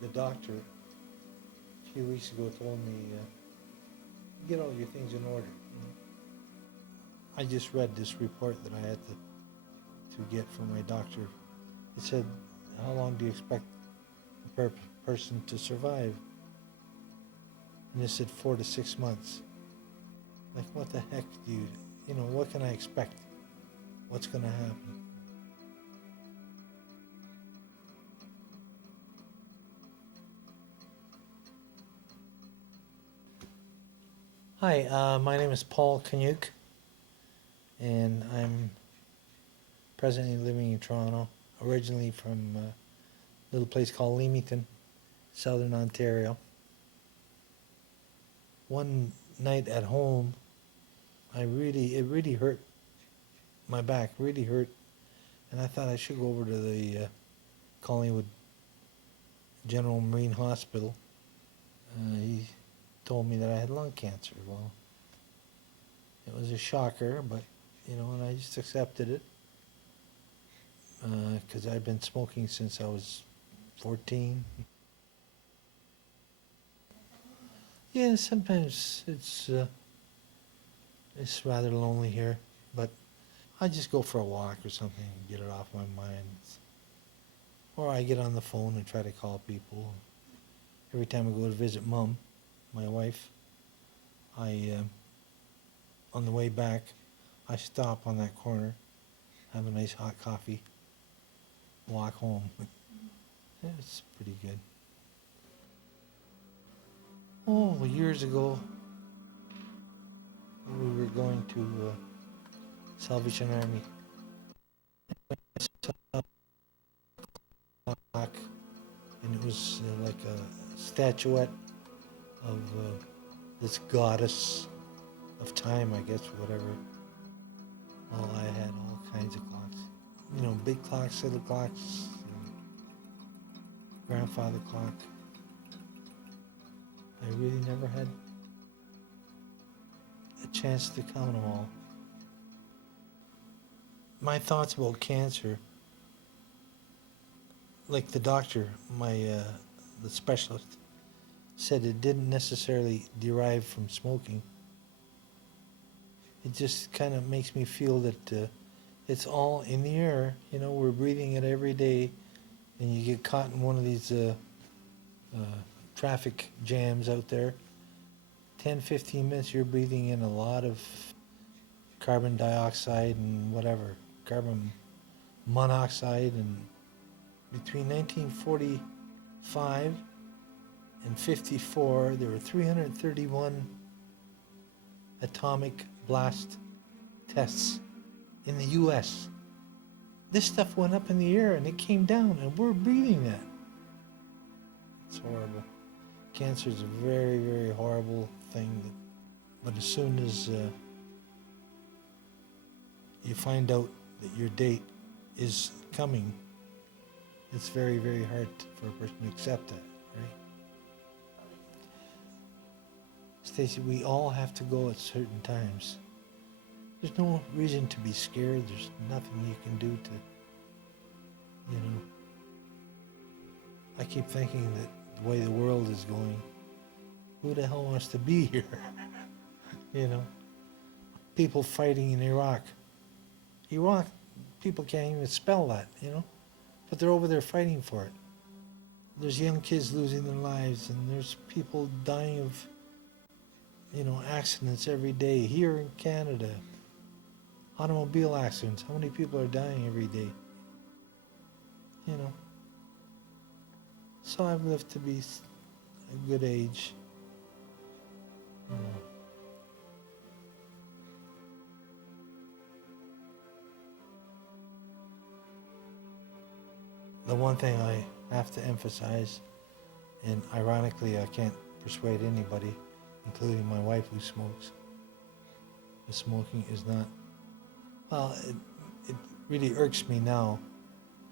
the doctor a few weeks ago told me, get all your things in order. I just read this report that I had to get from my doctor. It said, how long do you expect a person to survive? And it said 4 to 6 months. Like, what the heck do what can I expect? What's going to happen? Hi, my name is Paul Kanyuk, and I'm presently living in Toronto, originally from a little place called Leamington, Southern Ontario. One night at home, it really hurt. My back really hurt, and I thought I should go over to the Collingwood General Marine Hospital. He told me that I had lung cancer. Well, it was a shocker, but and I just accepted it because I've been smoking since I was 14. Yeah, sometimes it's rather lonely here, but I just go for a walk or something and get it off my mind. Or I get on the phone and try to call people. Every time I go to visit Mom, my wife, I on the way back, I stop on that corner, have a nice hot coffee, walk home. Yeah, it's pretty good. Oh, years ago, we were going to Salvation Army. And it was like a statuette of this goddess of time, I guess, whatever. Well, I had all kinds of clocks. Big clocks, little clocks, grandfather clock. I really never had a chance to count them all. My thoughts about cancer, like the doctor, the specialist, said it didn't necessarily derive from smoking. It just kind of makes me feel that it's all in the air. We're breathing it every day, and you get caught in one of these traffic jams out there. 10, 15 minutes, you're breathing in a lot of carbon dioxide and whatever, carbon monoxide. And between 1945 and 54, there were 331 atomic blast tests in the U.S. This stuff went up in the air and it came down, and we're breathing that. It's horrible. Cancer is a very, very horrible thing. But as soon as you find out that your date is coming, it's very, very hard for a person to accept that, right? Stacy, we all have to go at certain times. There's no reason to be scared. There's nothing you can do to, I keep thinking that the way the world is going, who the hell wants to be here? People fighting in Iraq. Iraq, people can't even spell that, but they're over there fighting for it. There's young kids losing their lives, and there's people dying of, accidents every day. Here in Canada, automobile accidents, how many people are dying every day? So I've lived to be a good age. The one thing I have to emphasize, and ironically I can't persuade anybody, including my wife who smokes, the smoking is not, well, it really irks me now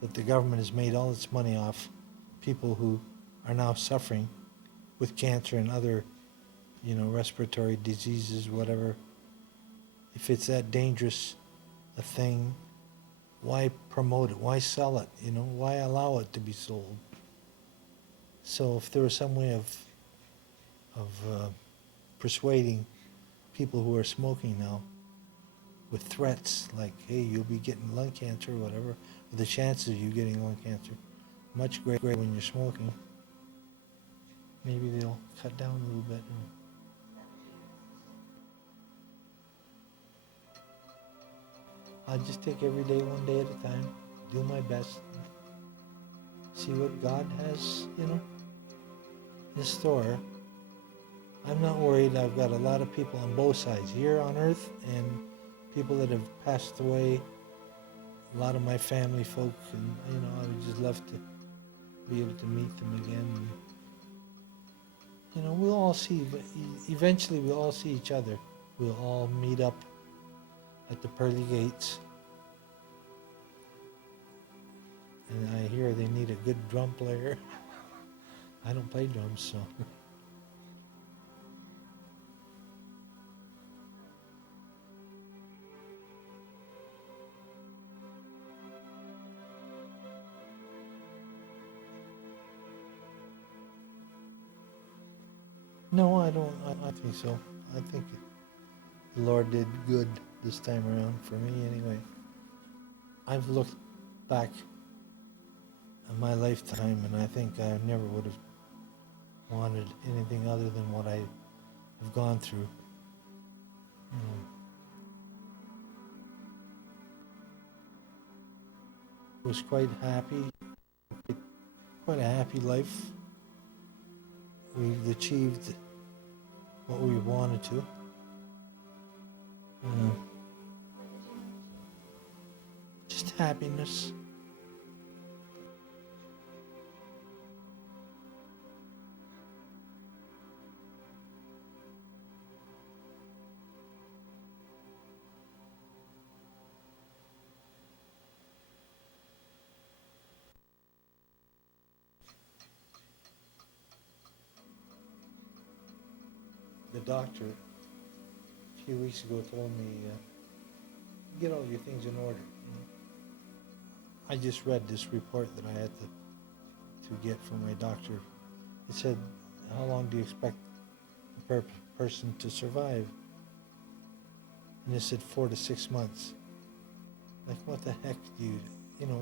that the government has made all its money off people who are now suffering with cancer and other, respiratory diseases, whatever. If it's that dangerous a thing, why promote it? Why sell it? Why allow it to be sold? So if there was some way of persuading people who are smoking now with threats like, hey, you'll be getting lung cancer or whatever, or the chances of you getting lung cancer much greater when you're smoking, maybe they'll cut down a little bit. I'll just take every day one day at a time, do my best, see what God has, in store. I'm not worried. I've got a lot of people on both sides, here on earth and people that have passed away, a lot of my family folk, and, I would just love to be able to meet them again. And, we'll all see, eventually we'll all see each other. We'll all meet up at the pearly gates. And I hear they need a good drum player. I don't play drums, so. No, I don't. I think so. I think the Lord did good this time around, for me anyway. I've looked back at my lifetime, and I think I never would have wanted anything other than what I have gone through. Was quite happy, quite a happy life. We've achieved what we wanted to. Just happiness. The doctor a few weeks ago told me, get all your things in order. I just read this report that I had to get from my doctor. It said, how long do you expect a person to survive? And it said 4 to 6 months. Like, what the heck do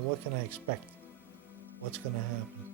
what can I expect? What's going to happen?